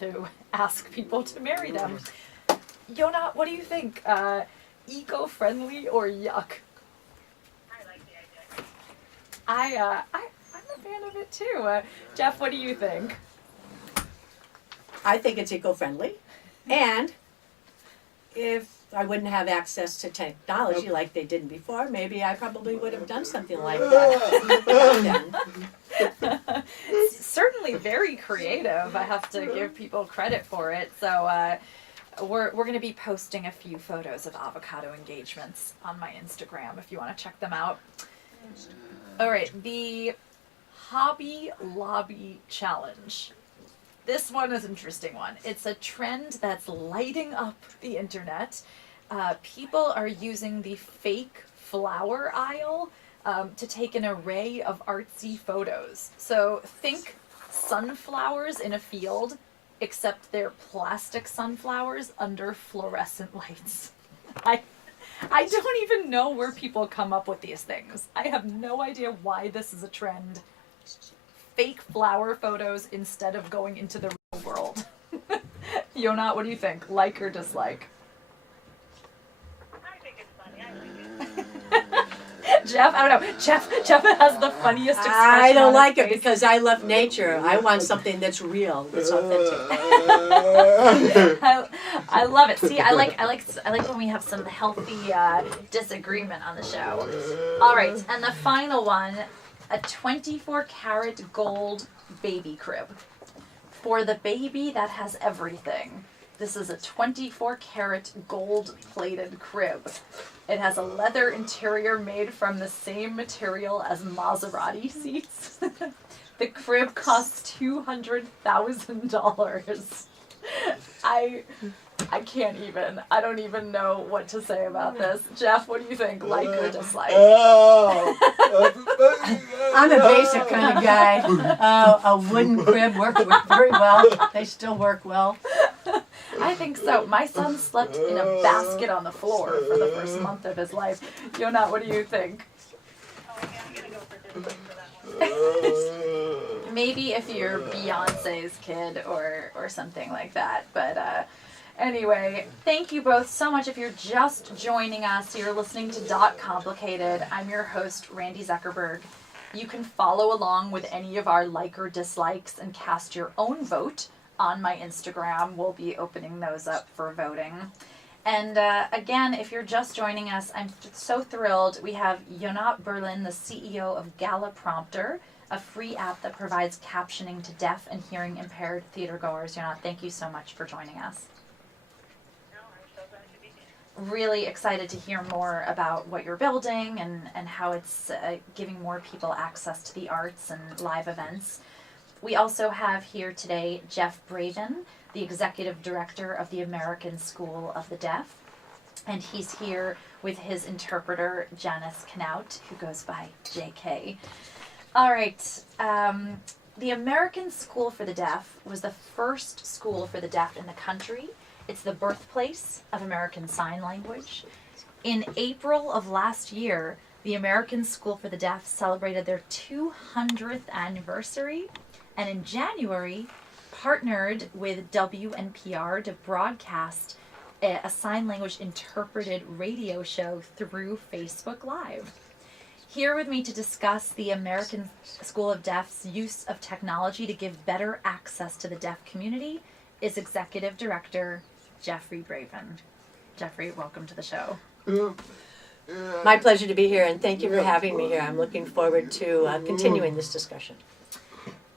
to ask people to marry them. Yona, what do you think? Eco-friendly or yuck? I like the idea. I'm a fan of it too. Jeff, what do you think? I think it's eco-friendly, and if I wouldn't have access to technology like they did before, maybe I probably would have done something like that then. Certainly very creative. I have to give people credit for it. So we're going to be posting a few photos of avocado engagements on my Instagram if you want to check them out. All right, the Hobby Lobby Challenge. This one is an interesting one. It's a trend that's lighting up the internet. People are using the fake flower aisle to take an array of artsy photos. So think sunflowers in a field, except they're plastic sunflowers under fluorescent lights. I don't even know where people come up with these things. I have no idea why this is a trend. Fake flower photos instead of going into the real world. Yona, what do you think? Like or dislike? I think it's funny. I like it. Jeff, I don't know. Jeff has the funniest expression. I on don't his like it face. because I love nature. I want something that's real, that's authentic. I love it. See, I like when we have some healthy disagreement on the show. All right, and the final one, a 24-karat gold baby crib. For the baby that has everything. This is a 24-karat gold-plated crib. It has a leather interior made from the same material as Maserati seats. The crib costs $200,000. I can't even. I don't even know what to say about this. Jeff, what do you think? Like or dislike? I'm a basic kind of guy. A wooden crib worked very well. They still work well. I think so. My son slept in a basket on the floor for the first month of his life. Yona, what do you think? Oh, yeah, I'm going to go for dislike for that one. Maybe if you're Beyonce's kid or something like that. But anyway, thank you both so much. If you're just joining us, you're listening to Dot Complicated. I'm your host, Randi Zuckerberg. You can follow along with any of our like or dislikes and cast your own vote on my Instagram. We'll be opening those up for voting. And again, if you're just joining us, I'm so thrilled. We have Yona Berlin, the CEO of Gala Prompter, a free app that provides captioning to deaf and hearing impaired theater goers. Yona, thank you so much for joining us. No, I'm so glad to be here. Really excited to hear more about what you're building and how it's giving more people access to the arts and live events. We also have here today Jeff Bravin, the Executive Director of the American School of the Deaf. And he's here with his interpreter, Janice Knaut, who goes by JK. All right. The American School for the Deaf was the first school for the deaf in the country. It's the birthplace of American Sign Language. In April of last year, the American School for the Deaf celebrated their 200th anniversary, and in January, partnered with WNPR to broadcast a sign language interpreted radio show through Facebook Live. Here with me to discuss the American School of Deaf's use of technology to give better access to the deaf community is Executive Director Jeffrey Bravin. Jeffrey, welcome to the show. My pleasure to be here, and thank you for having me here. I'm looking forward to continuing this discussion.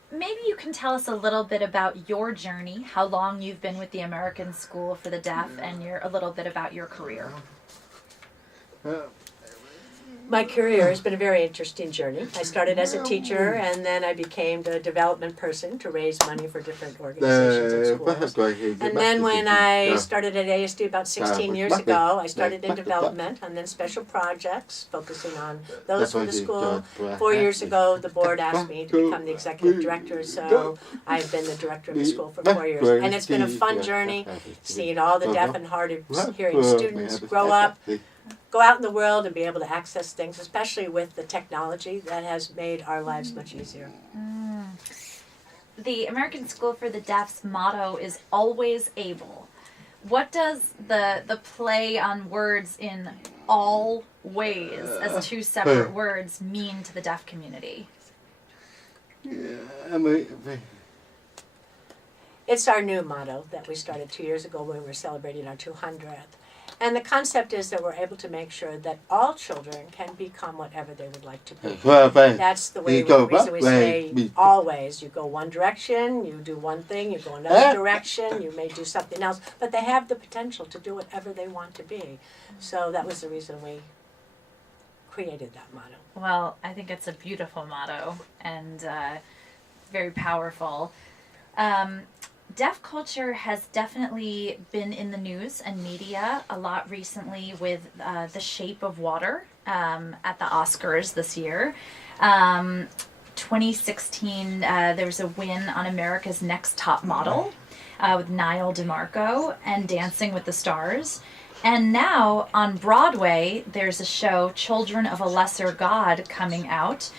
Maybe you can tell us a little bit about your journey, how long you've been with the American School for the Deaf, and a little bit about your career. My career has been a very interesting journey. I started as a teacher, and then I became the development person to raise money for different organizations and schools. And then when I started at ASD about 16 years ago, I started in development and then special projects, focusing on those for the school. 4 years ago, the board asked me to become the executive director, so I've been the director of the school for 4 years. And it's been a fun journey, seeing all the deaf and hard of hearing students grow up, go out in the world and be able to access things, especially with the technology that has made our lives much easier. the American School for the Deaf's motto is always able. What does the play on words in all ways as two separate words mean to the deaf community? It's our new motto that we started 2 years ago when we were celebrating our 200th. And the concept is that we're able to make sure that all children can become whatever they would like to be. That's the reason we say always. You go one direction, you do one thing, you go another direction, you may do something else, but they have the potential to do whatever they want to be. So that was the reason we created that motto. Well, I think it's a beautiful motto and very powerful. Deaf culture has definitely been in the news and media a lot recently with The Shape of Water at the Oscars this year. 2016, there was a win on America's Next Top Model with Niall DeMarco and Dancing with the Stars. And now on Broadway, there's a show, Children of a Lesser God, coming out.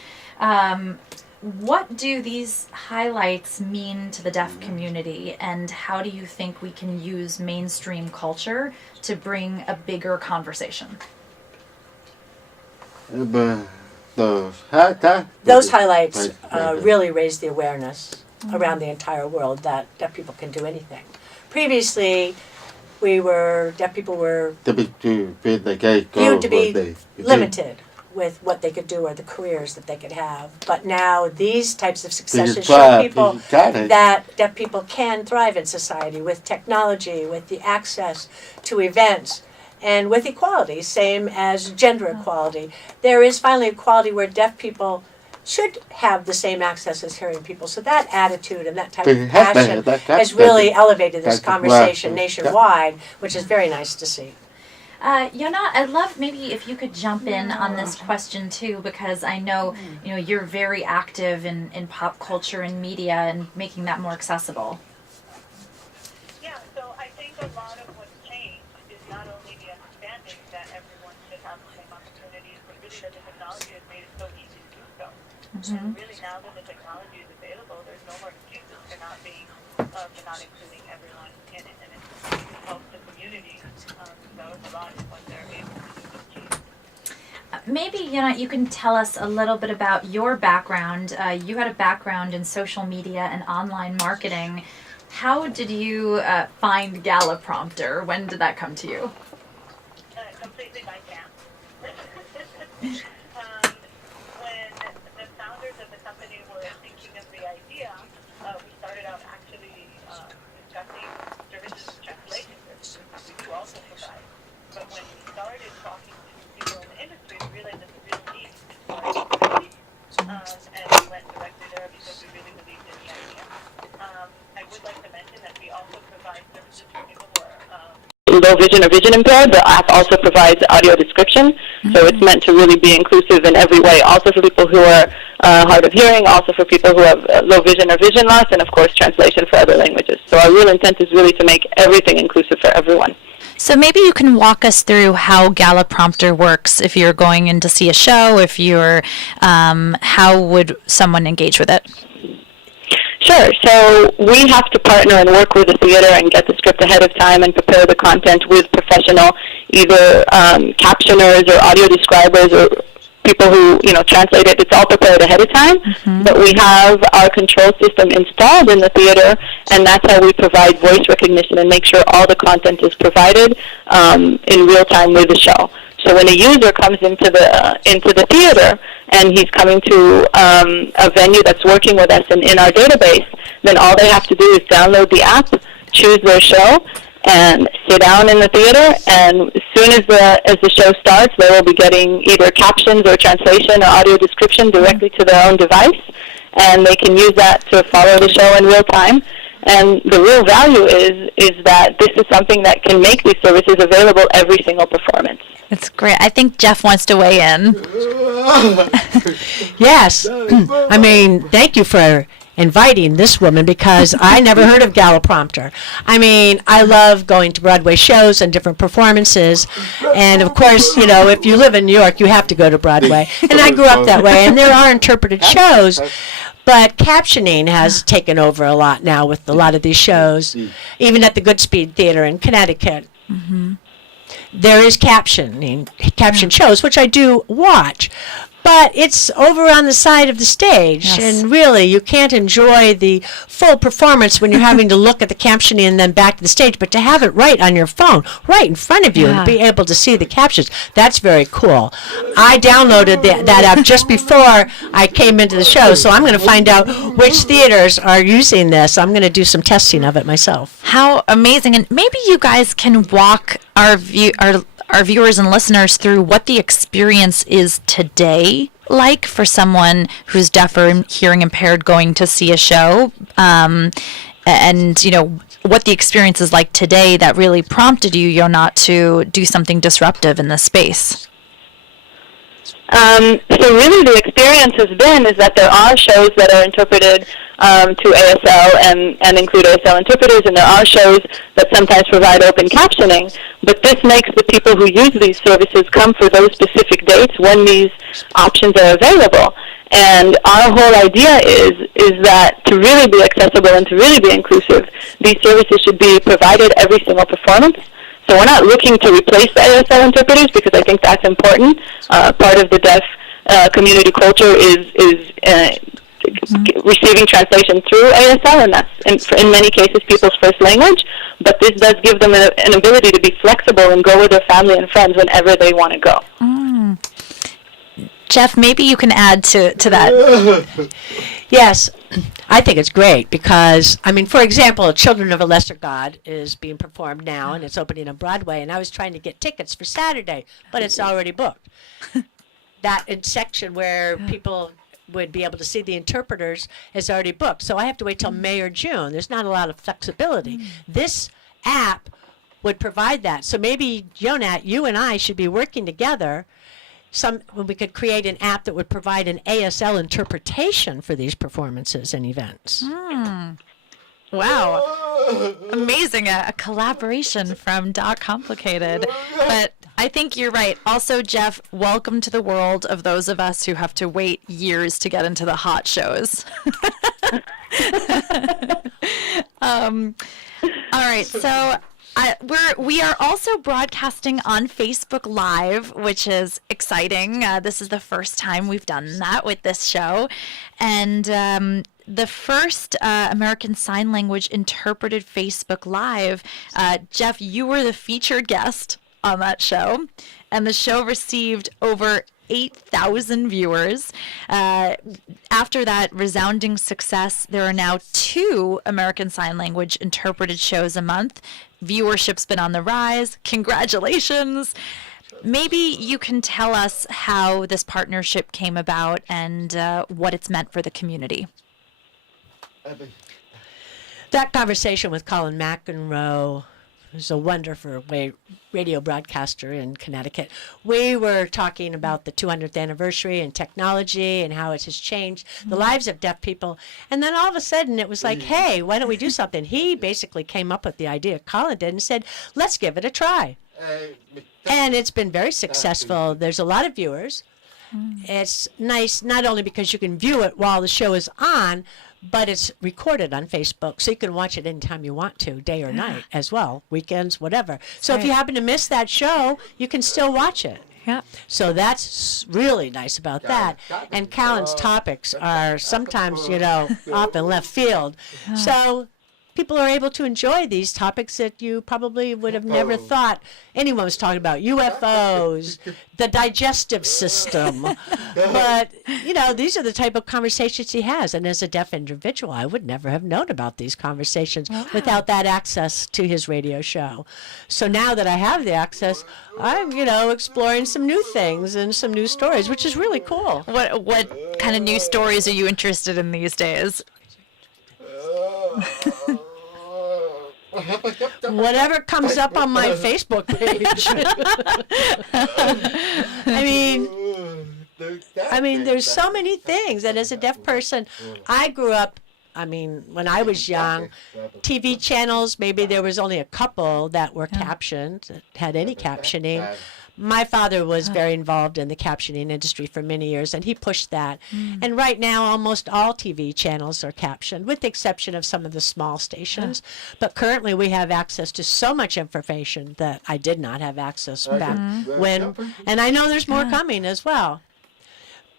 What do these highlights mean to the deaf community, and how do you think we can use mainstream culture to bring a bigger conversation? Those highlights really raise the awareness around the entire world that deaf people can do anything. Previously, deaf people were viewed to be limited with what they could do or the careers that they could have. But now these types of successes show people that deaf people can thrive in society with technology, with the access to events, and with equality, same as gender equality. There is finally equality where deaf people should have the same access as hearing people. So that attitude and that type of passion has really elevated this conversation nationwide, which is very nice to see. Yonat, I'd love maybe if you could jump in on this question too, because I know you're very active in pop culture and media and making that more accessible. Yeah, so I think a lot of what's changed is not only the understanding that everyone should have the same opportunities, but really that the technology has made it so easy to do so. And really now that the technology is available, there's no more excuses for not including everyone in it, and it helps the community. So it's a lot of what they're able to achieve. Maybe you can tell us a little bit about your background. You had a background in social media and online marketing. How did you find Gala Prompter? When did that come to you? Completely by chance. When the founders of the company were thinking of the idea, we started out actually discussing services and translation services, which we do also provide. But when we started talking to people in the industry, we realized that the real need for community, and we went directly there because we really believed in the idea. I would like to mention that we also provide services for people who are low vision or vision impaired. The app also provides audio description, so it's meant to really be inclusive in every way, also for people who are hard of hearing, also for people who have low vision or vision loss, and of course translation for other languages. So our real intent is really to make everything inclusive for everyone. So maybe you can walk us through how Gala Prompter works. If you're going in to see a show, how would someone engage with it? Sure. So we have to partner and work with the theater and get the script ahead of time and prepare the content with professional, either captioners or audio describers or people who translate it. It's all prepared ahead of time. But we have our control system installed in the theater, and that's how we provide voice recognition and make sure all the content is provided in real time with the show. So when a user comes into the theater and he's coming to a venue that's working with us and in our database, then all they have to do is download the app, choose their show, and sit down in the theater. And as soon as the show starts, they will be getting either captions or translation or audio description directly to their own device, and they can use that to follow the show in real time. And the real value is that this is something that can make these services available every single performance. That's great. I think Jeff wants to weigh in. Yes. I mean, thank you for inviting this woman, because I never heard of Gala Prompter. I mean, I love going to Broadway shows and different performances. And of course, if you live in New York, you have to go to Broadway. And I grew up that way. And there are interpreted shows. But captioning has taken over a lot now with a lot of these shows, even at the Goodspeed Theater in Connecticut. Mm-hmm. There is caption shows, which I do watch. But it's over on the side of the stage, and really, you can't enjoy the full performance when you're having to look at the captioning and then back to the stage. But to have it right on your phone, right in front of you, and be able to see the captions, that's very cool. I downloaded that app just before I came into the show, so I'm going to find out which theaters are using this. I'm going to do some testing of it myself. How amazing. And maybe you guys can walk our viewers and listeners through what the experience is today like for someone who's deaf or hearing impaired going to see a show, and what the experience is like today that really prompted you not to do something disruptive in this space. So really the experience has been is that there are shows that are interpreted to ASL and include ASL interpreters, and there are shows that sometimes provide open captioning. But this makes the people who use these services come for those specific dates when these options are available. And our whole idea is that to really be accessible and to really be inclusive, these services should be provided every single performance. So we're not looking to replace the ASL interpreters because I think that's important. Part of the deaf community culture is receiving translation through ASL, and that's in many cases people's first language. But this does give them an ability to be flexible and go with their family and friends whenever they want to go. Jeff, maybe you can add to that. Yes, I think it's great because, for example, Children of a Lesser God is being performed now, and it's opening on Broadway, and I was trying to get tickets for Saturday, but it's already booked. That section where people would be able to see the interpreters is already booked, so I have to wait till May or June. There's not a lot of flexibility. This app would provide that. So maybe, Jonat, you and I should be working together when we could create an app that would provide an ASL interpretation for these performances and events. Wow. Amazing. A collaboration from Doc Complicated. But I think you're right. Also, Jeff, welcome to the world of those of us who have to wait years to get into the hot shows. All right. So we are also broadcasting on Facebook Live, which is exciting. This is the first time we've done that with this show. And the first American Sign Language interpreted Facebook Live, Jeff, you were the featured guest on that show. And the show received over 8,000 viewers. After that resounding success, there are now 2 American Sign Language interpreted shows a month. Viewership's been on the rise. Congratulations. Maybe you can tell us how this partnership came about and what it's meant for the community. That conversation with Colin McEnroe, who's a wonderful radio broadcaster in Connecticut. We were talking about the 200th anniversary and technology and how it has changed the lives of deaf people. And then all of a sudden it was like, hey, why don't we do something? He basically came up with the idea, Colin did, and said, let's give it a try. And it's been very successful. There's a lot of viewers. It's nice not only because you can view it while the show is on, but it's recorded on Facebook, so you can watch it anytime you want to, day or night as well, weekends, whatever. So if you happen to miss that show, you can still watch it. Yeah. So that's really nice about that. And Callan's topics are sometimes, off in left field. So people are able to enjoy these topics that you probably would have never thought anyone was talking about. UFOs, the digestive system. But, these are the type of conversations he has. And as a deaf individual, I would never have known about these conversations without that access to his radio show. So now that I have the access, I'm, exploring some new things and some new stories, which is really cool. What kind of new stories are you interested in these days? Whatever comes up on my Facebook page. There's so many things. And as a deaf person, I grew up, when I was young, TV channels, maybe there was only a couple that were captioned, that had any captioning. My father was very involved in the captioning industry for many years, and he pushed that. And right now, almost all TV channels are captioned, with the exception of some of the small stations. But currently, we have access to so much information that I did not have access back when. And I know there's more coming as well.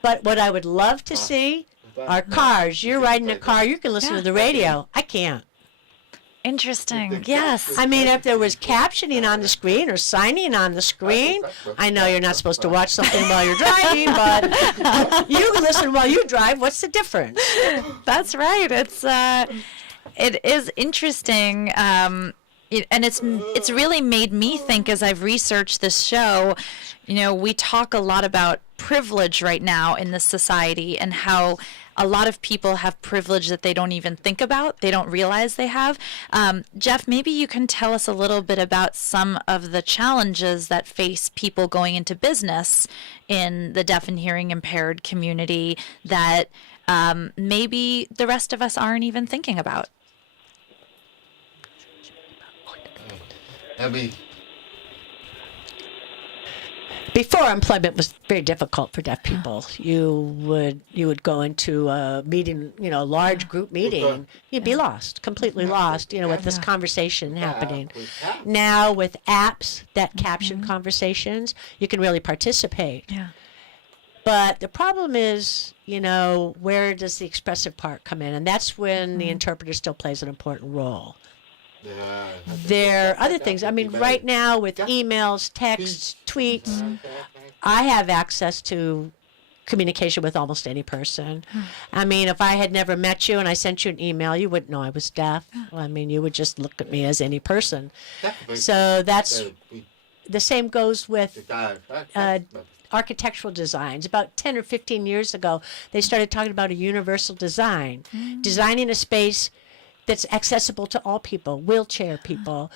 But what I would love to see are cars. You're riding a car, you can listen to the radio. I can't. Interesting. Yes. I mean, if there was captioning on the screen or signing on the screen, I know you're not supposed to watch something while you're driving, but you can listen while you drive. What's the difference? That's right. It is interesting. And it's really made me think as I've researched this show. We talk a lot about privilege right now in this society and how a lot of people have privilege that they don't even think about, they don't realize they have. Jeff, maybe you can tell us a little bit about some of the challenges that face people going into business in the deaf and hearing impaired community that maybe the rest of us aren't even thinking about. Before, employment was very difficult for deaf people. You would go into a meeting, a large group meeting, you'd be lost, completely lost, with this conversation happening. Now with apps that caption conversations, you can really participate. Yeah. But the problem is, where does the expressive part come in? And that's when the interpreter still plays an important role. There are other things. I mean, right now with emails, texts, tweets, I have access to communication with almost any person. I mean, if I had never met you and I sent you an email, you wouldn't know I was deaf. I mean, you would just look at me as any person. So that's the same goes with architectural designs. About 10 or 15 years ago, they started talking about a universal design, designing a space that's accessible to all people, wheelchair people,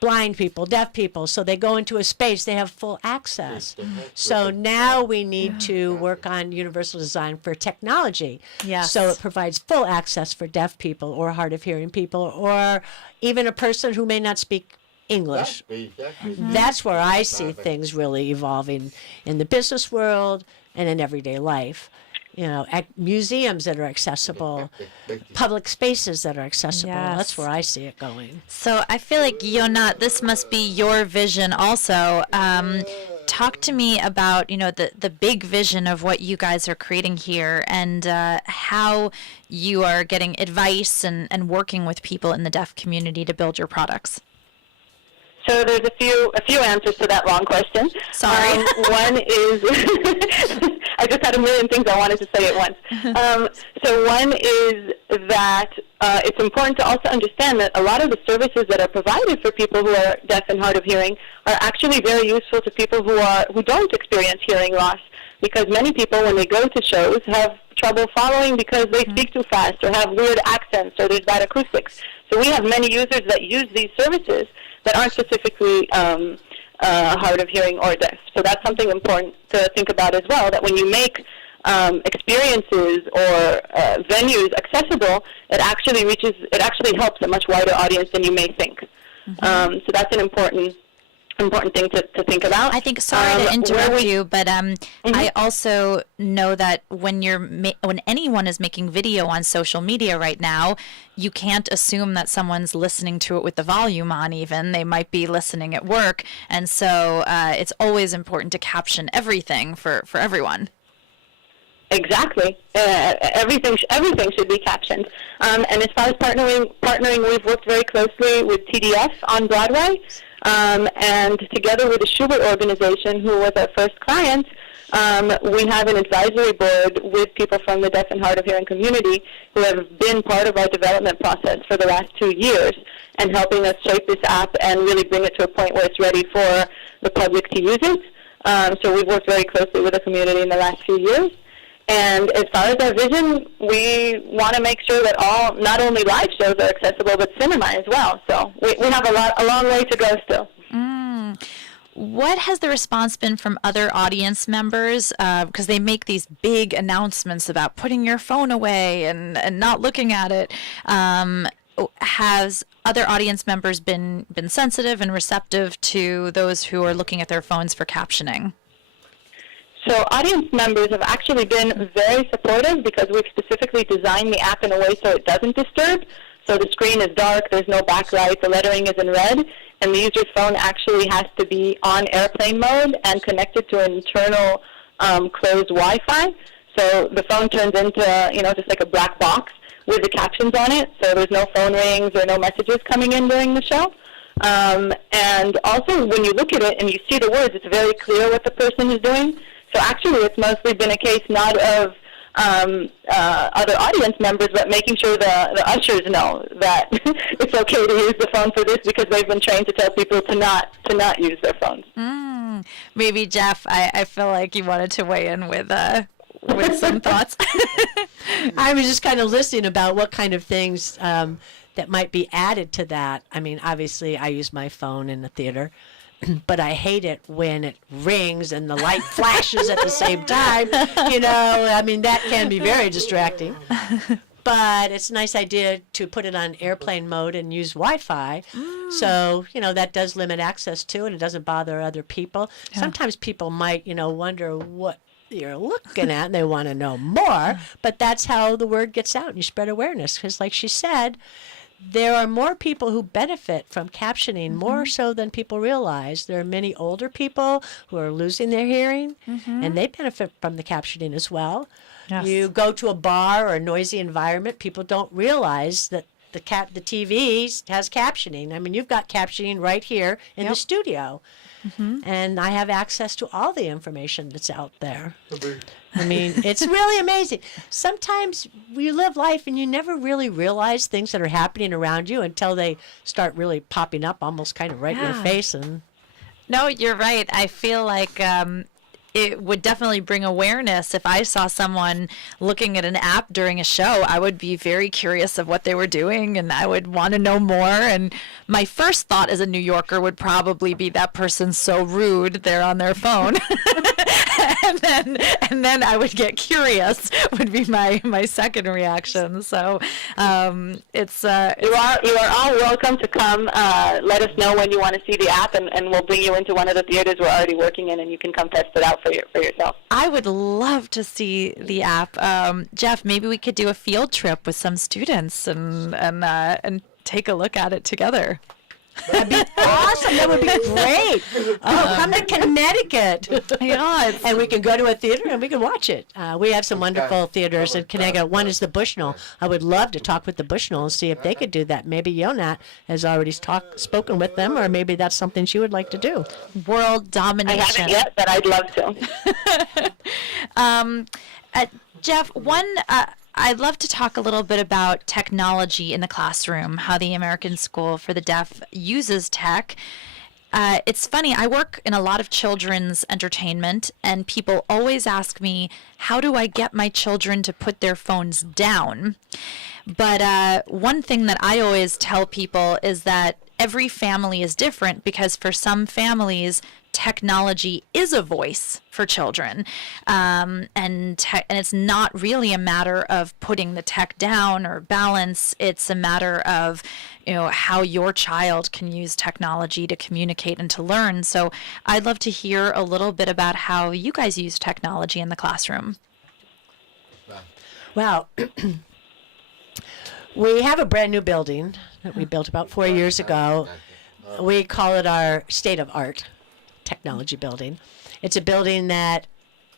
blind people, deaf people. So they go into a space, they have full access. So now we need to work on universal design for technology. Yes. So it provides full access for deaf people or hard of hearing people or even a person who may not speak English. That's where I see things really evolving in the business world and in everyday life. Museums that are accessible, public spaces that are accessible. Yes. That's where I see it going. So I feel like, Yonat, this must be your vision also. Talk to me about, the big vision of what you guys are creating here and how you are getting advice and working with people in the deaf community to build your products. So there's a few answers to that long question. Sorry. One is, I just had a million things I wanted to say at once. So one is that it's important to also understand that a lot of the services that are provided for people who are deaf and hard of hearing are actually very useful to people who don't experience hearing loss. Because many people, when they go to shows, have trouble following because they speak too fast or have weird accents or there's bad acoustics. So we have many users that use these services that aren't specifically hard of hearing or deaf. So that's something important to think about as well, that when you make experiences or venues accessible, it actually helps a much wider audience than you may think. So that's an important thing to think about. I think, sorry to interrupt you, but I also know that when when anyone is making video on social media right now, you can't assume that someone's listening to it with the volume on even. They might be listening at work. And so it's always important to caption everything for everyone. Exactly. Everything should be captioned. And as far as partnering, we've worked very closely with TDF on Broadway. And together with the Schubert organization, who was our first client, we have an advisory board with people from the deaf and hard of hearing community who have been part of our development process for the last 2 years and helping us shape this app and really bring it to a point where it's ready for the public to use it. So we've worked very closely with the community in the last few years. And as far as our vision, we want to make sure that not only live shows are accessible, but cinema as well. So we have a long way to go still. What has the response been from other audience members? Because they make these big announcements about putting your phone away and not looking at it. has other audience members been sensitive and receptive to those who are looking at their phones for captioning? So audience members have actually been very supportive because we've specifically designed the app in a way so it doesn't disturb. So the screen is dark, there's no backlight, the lettering is in red, and the user's phone actually has to be on airplane mode and connected to an internal closed Wi-Fi. So the phone turns into, just like a black box with the captions on it. So there's no phone rings or no messages coming in during the show. And also when you look at it and you see the words, it's very clear what the person is doing. So actually it's mostly been a case not of other audience members, but making sure the ushers know that it's okay to use the phone for this because they've been trained to tell people to not use their phones. Maybe Jeff, I feel like you wanted to weigh in with some thoughts. I was just kind of listening about what kind of things that might be added to that. I mean, obviously, I use my phone in the theater, but I hate it when it rings and the light flashes at the same time. I mean, that can be very distracting. But it's a nice idea to put it on airplane mode and use Wi-Fi. So, that does limit access to it. It doesn't bother other people. Yeah. Sometimes people might, wonder what you're looking at and they want to know more. But that's how the word gets out and you spread awareness. Because like she said, there are more people who benefit from captioning more so than people realize. There are many older people who are losing their hearing, and they benefit from the captioning as well. Yes. You go to a bar or a noisy environment, people don't realize that the TV has captioning. I mean, you've got captioning right here in the studio. And I have access to all the information that's out there. I mean, it's really amazing. Sometimes you live life and you never really realize things that are happening around you until they start really popping up almost kind of right in your face. And no, you're right. I feel like it would definitely bring awareness. If I saw someone looking at an app during a show, I would be very curious of what they were doing and I would want to know more. And my first thought as a New Yorker would probably be that person's so rude, they're on their phone. and then I would get curious would be my second reaction. So it's you are all welcome to come. Let us know when you want to see the app and we'll bring you into one of the theaters we're already working in and you can come test it out for yourself. I would love to see the app. Jeff, maybe we could do a field trip with some students and take a look at it together. That'd be awesome. That would be great. Oh, come to Connecticut. Yeah, and we can go to a theater and we can watch it. We have some wonderful theaters in Connecticut. One is the Bushnell. I would love to talk with the Bushnell and see if they could do that. Maybe Yonat has already spoken with them, or maybe that's something she would like to do. World domination. I haven't yet, but I'd love to. Jeff, I'd love to talk a little bit about technology in the classroom, how the American School for the Deaf uses tech. It's funny, I work in a lot of children's entertainment, and people always ask me, how do I get my children to put their phones down? But one thing that I always tell people is that every family is different because for some families, technology is a voice for children, and it's not really a matter of putting the tech down or balance. It's a matter of how your child can use technology to communicate and to learn. So I'd love to hear a little bit about how you guys use technology in the classroom. Well, we have a brand new building that we built about 4 years ago. We call it our state of art technology building. It's a building that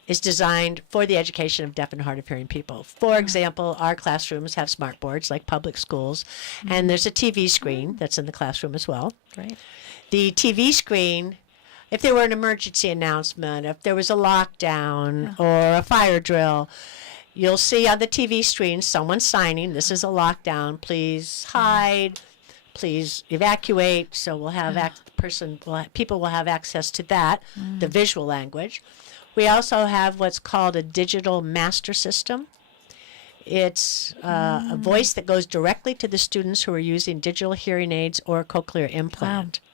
is designed for the education of deaf and hard of hearing people. For example, our classrooms have smart boards like public schools, and there's a TV screen that's in the classroom as well. Great. The TV screen, if there were an emergency announcement, if there was a lockdown or a fire drill, you'll see on the TV screen someone signing, "This is a lockdown, please hide, please evacuate." So we'll have people will have access to that, the visual language. We also have what's called a digital master system. It's a voice that goes directly to the students who are using digital hearing aids or a cochlear implant. Wow.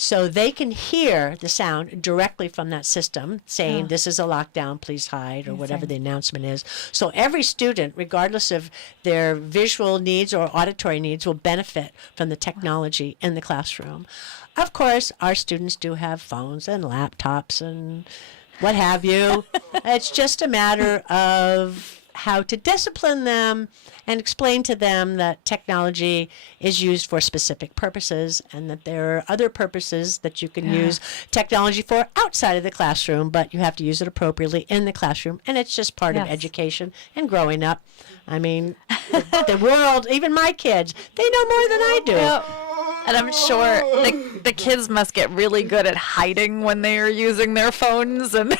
So they can hear the sound directly from that system saying, this is a lockdown, please hide, or whatever the announcement is. So every student, regardless of their visual needs or auditory needs, will benefit from the technology in the classroom. Of course, our students do have phones and laptops and what have you. It's just a matter of how to discipline them and explain to them that technology is used for specific purposes and that there are other purposes that you can use technology for outside of the classroom, but you have to use it appropriately in the classroom, and it's just part of education and growing up. I mean, the world, even my kids, they know more than I do. And I'm sure the kids must get really good at hiding when they are using their phones, and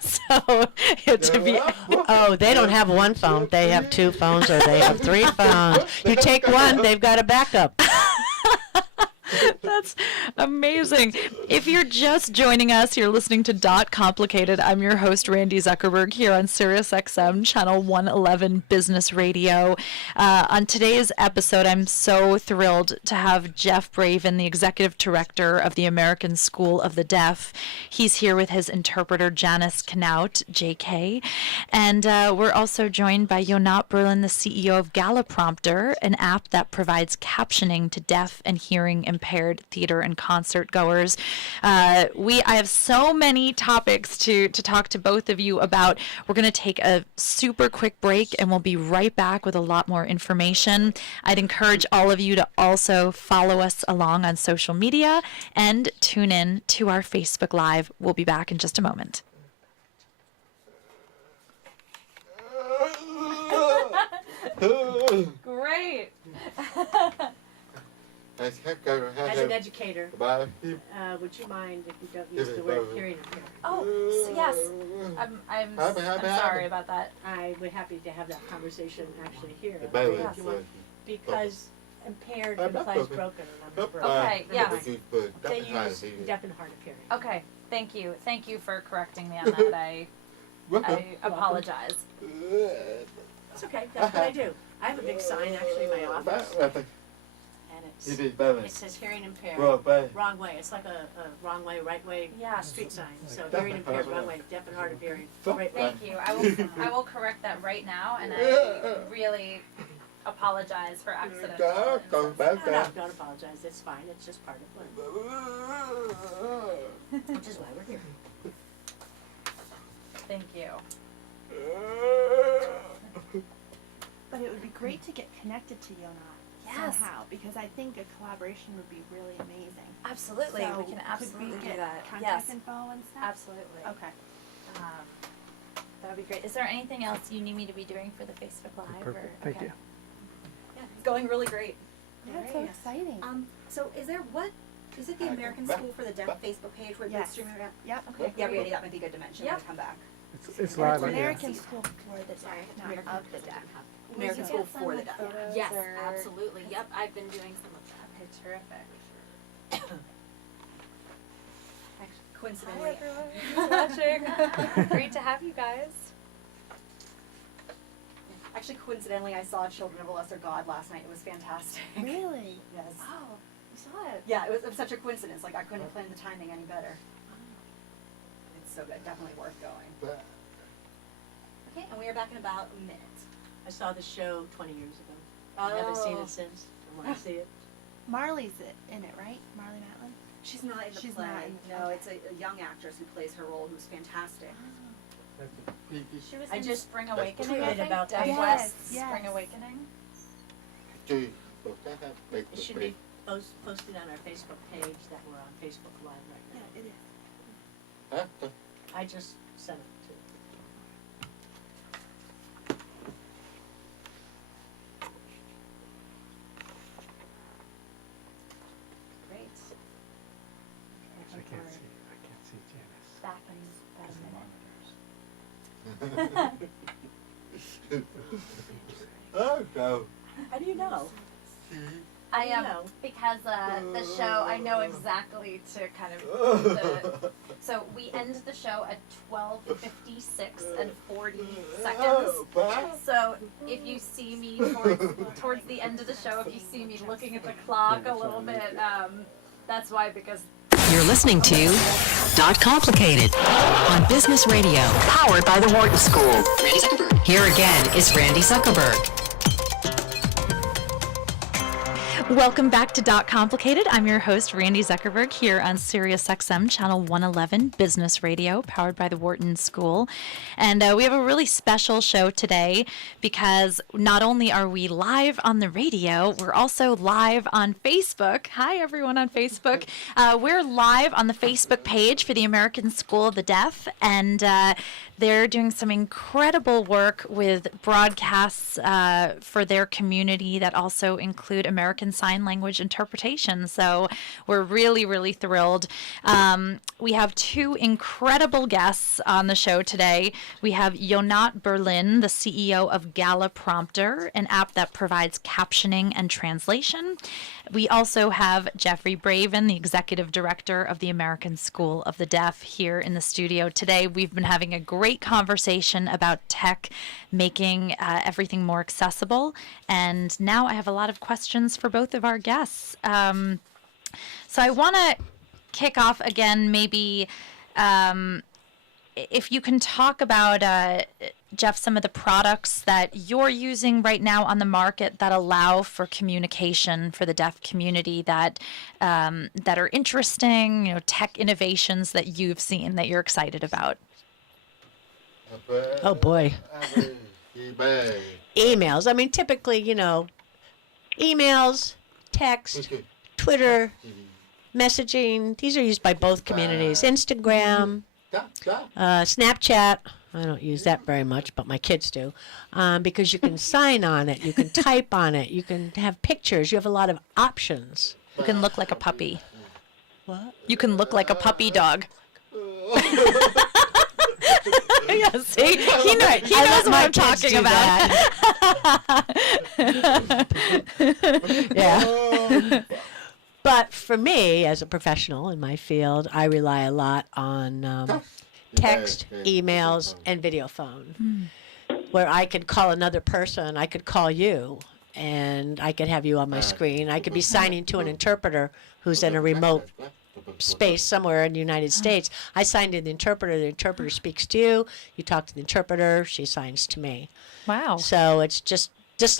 so to be they don't have one phone, they have two phones, or they have three phones. You take one, they've got a backup. That's amazing. If you're just joining us, you're listening to Dot Complicated. I'm your host, Randi Zuckerberg, here on SiriusXM, Channel 111 Business Radio. On today's episode, I'm so thrilled to have Jeff Bravin, the Executive Director of the American School of the Deaf. He's here with his interpreter, Janice Knaut, JK. And we're also joined by Yonat Berlin, the CEO of Gala Prompter, an app that provides captioning to deaf and hearing impaired theater and concert goers. I have so many topics to talk to both of you about. We're going to take a super quick break and we'll be right back with a lot more information. I'd encourage all of you to also follow us along on social media and tune in to our Facebook Live. We'll be back in just a moment. Great. As an educator, would you mind if you don't use the word hearing impaired? Oh, yes. I'm sorry about that. I would be happy to have that conversation actually here. Yes. Because impaired implies broken. And I'm broken. Okay, yes. They use deaf and hard of hearing. Okay, thank you. Thank you for correcting me on that. I apologize. It's okay. That's what I do. I have a big sign actually in my office. And it says hearing impaired, wrong way. It's like a wrong way, right way street sign. So hearing impaired, wrong way, deaf and hard of hearing. Right. Thank you. I will correct that right now, and I really apologize for accident. No, don't apologize. It's fine. It's just part of learning. Which is why we're here. Thank you. But it would be great to get connected to Yonat somehow, because I think a collaboration would be really amazing. Absolutely, so we can absolutely could we do get that. Contact info and stuff. Absolutely. Okay. That would be great. Is there anything else you need me to be doing for the Facebook Live? Perfect. Thank you. Yeah, it's going really great. That's so exciting. So is it the American School for the Deaf Facebook page where you're streaming around? Yep. Okay. Yeah, Randy, that might be good to mention when we come back. It's live on American School for the Deaf, not of the Deaf. American School for the Deaf. Yes, absolutely. Yep, I've been doing some of that. Okay, terrific. Coincidentally. Hi everyone who's watching. Great to have you guys. Actually, coincidentally, I saw Children of a Lesser God last night. It was fantastic. Really? Yes. Oh, you saw it. Yeah, it was such a coincidence. Like, I couldn't have planned the timing any better. It's so good. Definitely worth going. Okay, and we are back in about a minute. I saw the show 20 years ago. Oh. I haven't seen it since. I want to see it. Marley's in it, right? Marley Matlin? She's not in the She's play. not in the No, play. it's a young actress who plays her role who's fantastic. She was I in just Spring Awakening, tweeted I think. about Deaf that. West Yes. Spring Awakening. It should be posted on our Facebook page that we're on Facebook Live right now. Yeah, it is. I just sent it to Great. I can't see Janice. Back in about a minute. How do you know? I am No. because the show. I know exactly to kind of. So we end the show at 12:56 and 40 seconds. So if you see me towards the end of the show, if you see me looking at the clock a little bit, That's why, because You're listening to Dot Complicated on Business Radio, powered by the Wharton School. Randi Zuckerberg. Here again is Randi Zuckerberg. Welcome back to Dot Complicated. I'm your host, Randi Zuckerberg, here on SiriusXM, channel 111, Business Radio, powered by the Wharton School. And we have a really special show today because not only are we live on the radio, we're also live on Facebook. Hi, everyone on Facebook. We're live on the Facebook page for the American School of the Deaf, and they're doing some incredible work with broadcasts for their community that also include American Sign Language interpretation. So we're really, really thrilled. We have two incredible guests on the show today. We have Yonat Berlin, the CEO of Gala Prompter, an app that provides captioning and translation. We also have Jeffrey Bravin, the executive director of the American School of the Deaf, here in the studio today. We've been having a great conversation about tech making everything more accessible. And now I have a lot of questions for both of our guests. So I want to kick off again, maybe if you can talk about, Jeff, some of the products that you're using right now on the market that allow for communication for the deaf community that are interesting, tech innovations that you've seen that you're excited about. Oh boy. Emails. I mean, typically, emails, text, Twitter, messaging. These are used by both communities. Instagram, Snapchat. I don't use that very much, but my kids do, because you can sign on it, you can type on it, you can have pictures, you have a lot of options. You can look like a puppy. What? You can look like a puppy dog. Yeah, see? He knows what I'm talking about. Yeah. But for me, as a professional in my field, I rely a lot on text, emails, and video phone, where I could call another person. I could call you, and I could have you on my screen. I could be signing to an interpreter who's in a remote space somewhere in the United States. I sign to the interpreter speaks to you, you talk to the interpreter, she signs to me. Wow. So it's just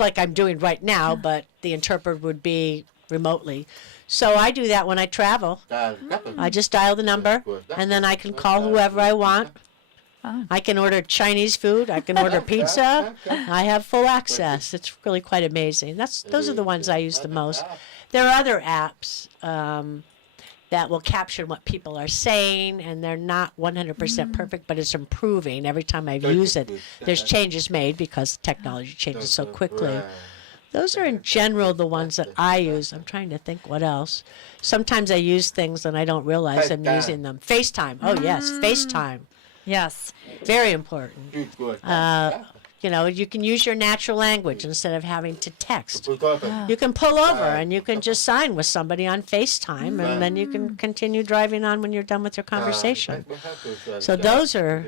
like I'm doing right now, but the interpreter would be remotely. So I do that when I travel. I just dial the number, and then I can call whoever I want. I can order Chinese food. I can order pizza. I have full access. It's really quite amazing. Those are the ones I use the most. There are other apps that will capture what people are saying, and they're not 100% perfect, but it's improving every time I use it. There's changes made because technology changes so quickly. Those are in general the ones that I use. I'm trying to think what else. Sometimes I use things and I don't realize I'm using them. FaceTime. Oh, yes, FaceTime. Yes. Very important. You can use your natural language instead of having to text. You can pull over and you can just sign with somebody on FaceTime, and then you can continue driving on when you're done with your conversation. So those are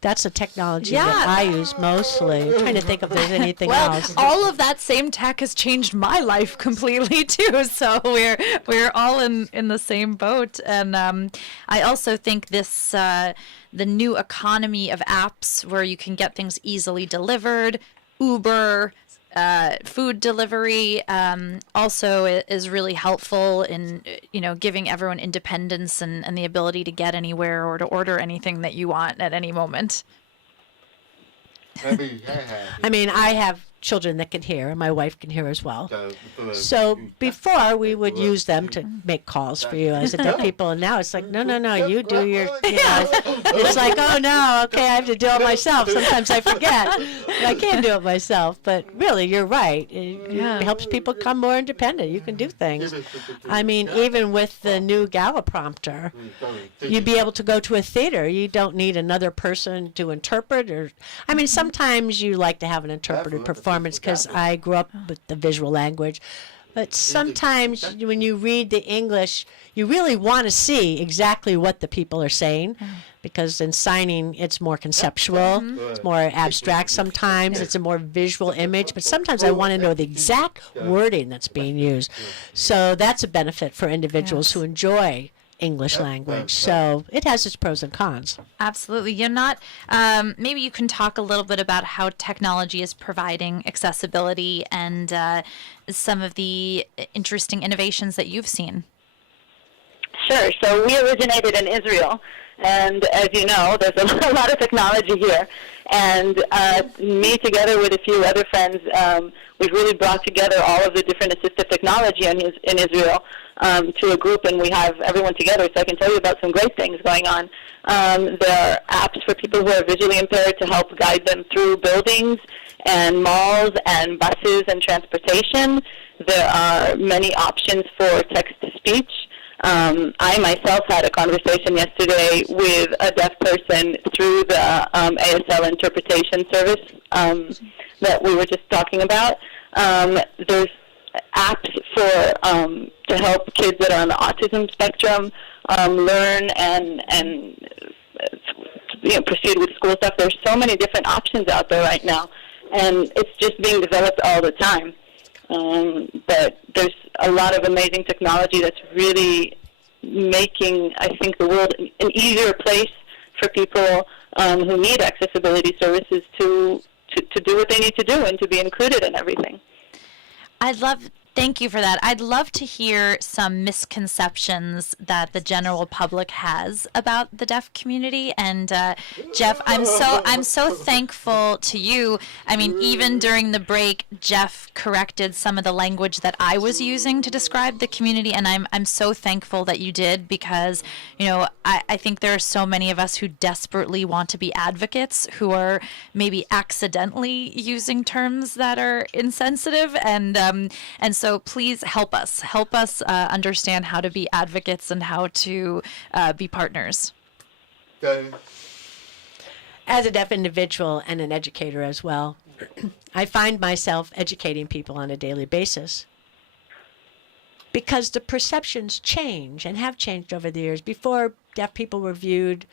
that's the technology that I use mostly. I'm trying to think if there's anything else. All of that same tech has changed my life completely too. So we're all in the same boat. And I also think this the new economy of apps where you can get things easily delivered, Uber, food delivery, also is really helpful in giving everyone independence and the ability to get anywhere or to order anything that you want at any moment. I mean, I have children that can hear, and my wife can hear as well. So before, we would use them to make calls for you as a deaf people, and now it's like, no, you do your, it's like, oh no, okay, I have to do it myself. Sometimes I forget. I can't do it myself, but really, you're right. It helps people become more independent. You can do things. I mean, even with the new Gala Prompter, you'd be able to go to a theater. You don't need another person to interpret, I mean, sometimes you like to have an interpreted performance because I grew up with the visual language. But sometimes when you read the English, you really want to see exactly what the people are saying, because in signing it's more conceptual, it's more abstract sometimes, it's a more visual image, but sometimes I want to know the exact wording that's being used. So that's a benefit for individuals who enjoy English language. So it has its pros and cons. Absolutely. You're not, maybe you can talk a little bit about how technology is providing accessibility and some of the interesting innovations that you've seen. Sure. So we originated in Israel, and as you know, there's a lot of technology here. And me, together with a few other friends, we've really brought together all of the different assistive technology in Israel to a group, and we have everyone together. So I can tell you about some great things going on. There are apps for people who are visually impaired to help guide them through buildings and malls and buses and transportation. There are many options for text-to-speech. I myself had a conversation yesterday with a deaf person through the ASL interpretation service that we were just talking about. There's apps for to help kids that are on the autism spectrum learn and proceed with school stuff. There's so many different options out there right now, and it's just being developed all the time. But there's a lot of amazing technology that's really making, I think, the world an easier place for people who need accessibility services to do what they need to do and to be included in everything. Thank you for that. I'd love to hear some misconceptions that the general public has about the deaf community. And Jeff, I'm so thankful to you. I mean, even during the break, Jeff corrected some of the language that I was using to describe the community, and I'm so thankful that you did, because I think there are so many of us who desperately want to be advocates who are maybe accidentally using terms that are insensitive, and so please help us understand how to be advocates and how to be partners. As a deaf individual and an educator as well, I find myself educating people on a daily basis, because the perceptions change and have changed over the years. Before, deaf people were viewed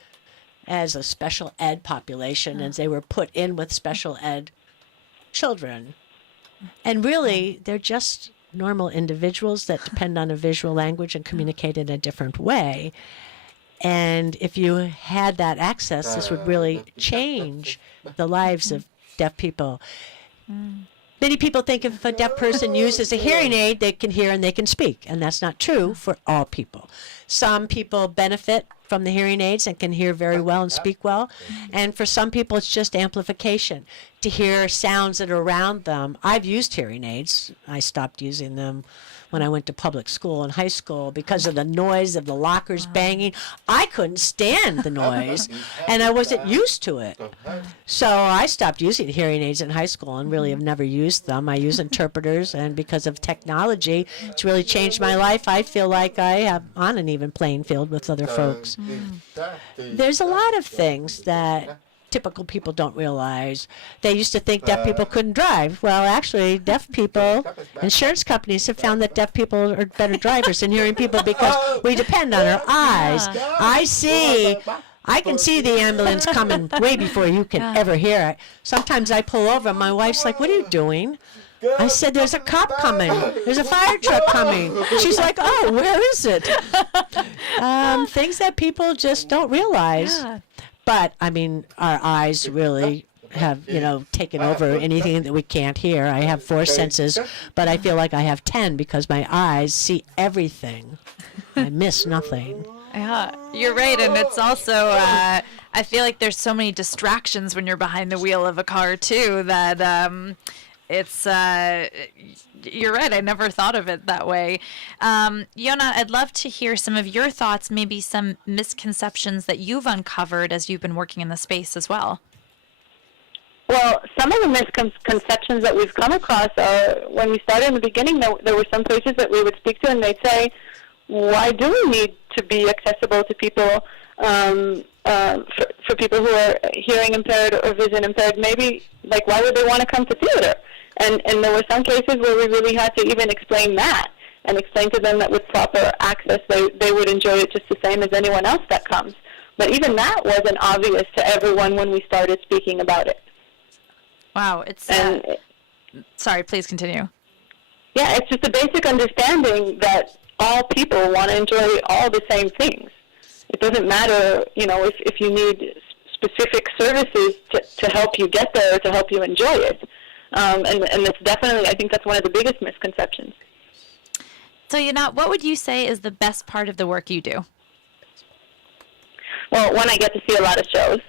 as a special ed population, and they were put in with special ed children. And really, they're just normal individuals that depend on a visual language and communicate in a different way. And if you had that access, this would really change the lives of deaf people. Many people think if a deaf person uses a hearing aid, they can hear and they can speak, and that's not true for all people. Some people benefit from the hearing aids and can hear very well and speak well, and for some people it's just amplification, to hear sounds that are around them. I've used hearing aids. I stopped using them when I went to public school and high school because of the noise of the lockers banging. I couldn't stand the noise, and I wasn't used to it. So I stopped using hearing aids in high school and really have never used them. I use interpreters, and because of technology, it's really changed my life. I feel like I am on an even playing field with other folks. There's a lot of things that typical people don't realize. They used to think deaf people couldn't drive. Well, actually, deaf people, insurance companies have found that deaf people are better drivers than hearing people because we depend on our eyes. I can see the ambulance coming way before you can ever hear it. Sometimes I pull over and my wife's like, "What are you doing?" I said, "There's a cop coming. There's a fire truck coming." She's like, "Oh, where is it?" Things that people just don't realize. But, I mean, our eyes really have, taken over anything that we can't hear. I have 4 senses, but I feel like I have 10 because my eyes see everything. I miss nothing. Yeah, you're right. And it's also, I feel like there's so many distractions when you're behind the wheel of a car, too, that it's... You're right. I never thought of it that way. Yona, I'd love to hear some of your thoughts, maybe some misconceptions that you've uncovered as you've been working in the space as well. Well, some of the misconceptions that we've come across are, when we started in the beginning, there were some places that we would speak to, and they'd say, "Why do we need to be accessible to people for people who are hearing impaired or vision impaired, maybe, like, why would they want to come to theater? And there were some cases where we really had to even explain that and explain to them that with proper access, they would enjoy it just the same as anyone else that comes. But even that wasn't obvious to everyone when we started speaking about it. Wow, it's sorry, please continue. Yeah, it's just a basic understanding that all people want to enjoy all the same things. It doesn't matter, if you need specific services to help you get there or to help you enjoy it. And it's definitely, I think that's one of the biggest misconceptions. So, what would you say is the best part of the work you do? Well, one, I get to see a lot of shows.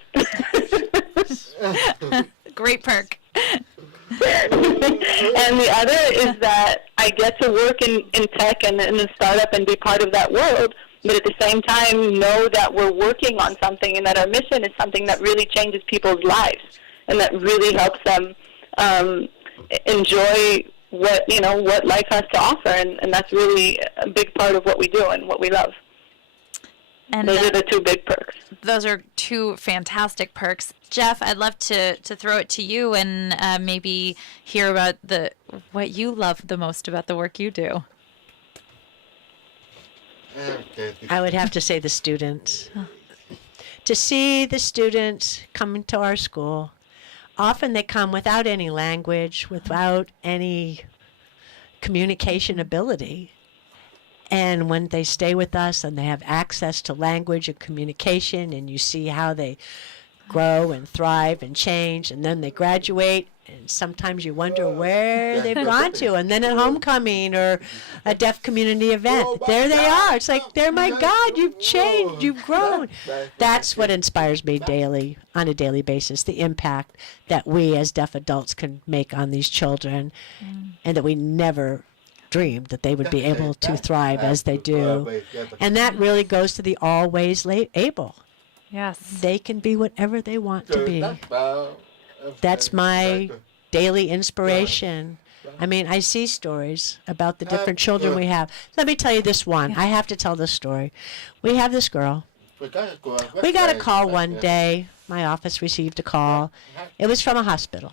Great perk. And the other is that I get to work in tech and in a startup and be part of that world, but at the same time know that we're working on something and that our mission is something that really changes people's lives and that really helps them enjoy what life has to offer, and that's really a big part of what we do and what we love. And those are the two big perks. Those are two fantastic perks. Jeff, I'd love to throw it to you and maybe hear about what you love the most about the work you do. I would have to say the students. To see the students coming to our school, often they come without any language, without any communication ability. And when they stay with us and they have access to language and communication, and you see how they grow and thrive and change, and then they graduate, and sometimes you wonder where they've gone to. And then at homecoming or a deaf community event, there they are. It's like, my God, you've changed, you've grown. That's what inspires me daily, on a daily basis, the impact that we as deaf adults can make on these children, and that we never dreamed that they would be able to thrive as they do. And that really goes to the always able. Yes. They can be whatever they want to be. That's my daily inspiration. I mean, I see stories about the different children we have. Let me tell you this one. I have to tell this story. We have this girl. We got a call one day. My office received a call. It was from a hospital.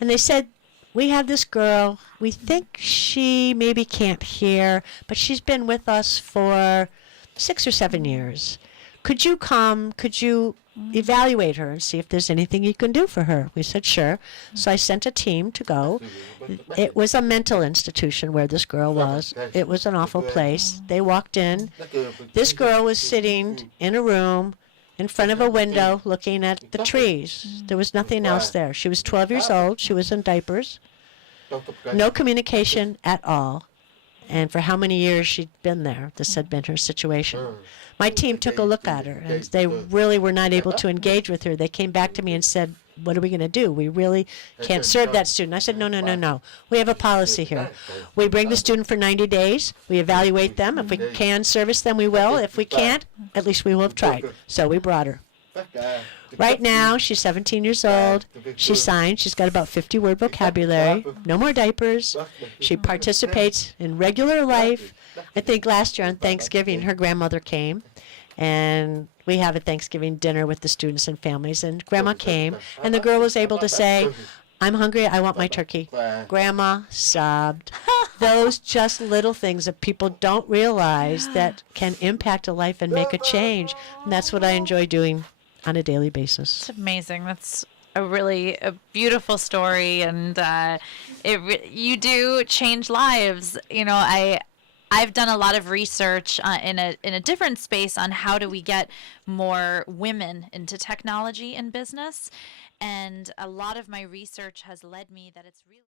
And they said, we have this girl. We think she maybe can't hear, but she's been with us for 6 or 7 years. Could you come? Could you evaluate her and see if there's anything you can do for her? We said, sure. So I sent a team to go. It was a mental institution where this girl was. It was an awful place. They walked in. This girl was sitting in a room in front of a window looking at the trees. There was nothing else there. She was 12 years old. She was in diapers. No communication at all. And for how many years she'd been there, this had been her situation. My team took a look at her, and they really were not able to engage with her. They came back to me and said, what are we going to do? We really can't serve that student. I said, no. We have a policy here. We bring the student for 90 days. We evaluate them. If we can service them, we will. If we can't, at least we will have tried. So we brought her. Right now, she's 17 years old. She's signed. She's got about 50-word vocabulary. No more diapers. She participates in regular life. I think last year on Thanksgiving, her grandmother came, and we have a Thanksgiving dinner with the students and families, and Grandma came, and the girl was able to say, I'm hungry, I want my turkey. Grandma sobbed. Those just little things that people don't realize that can impact a life and make a change, and that's what I enjoy doing on a daily basis. It's amazing. That's a beautiful story, and you do change lives. I've done a lot of research in a different space on how do we get more women into technology and business, and a lot of my research has led me that it's really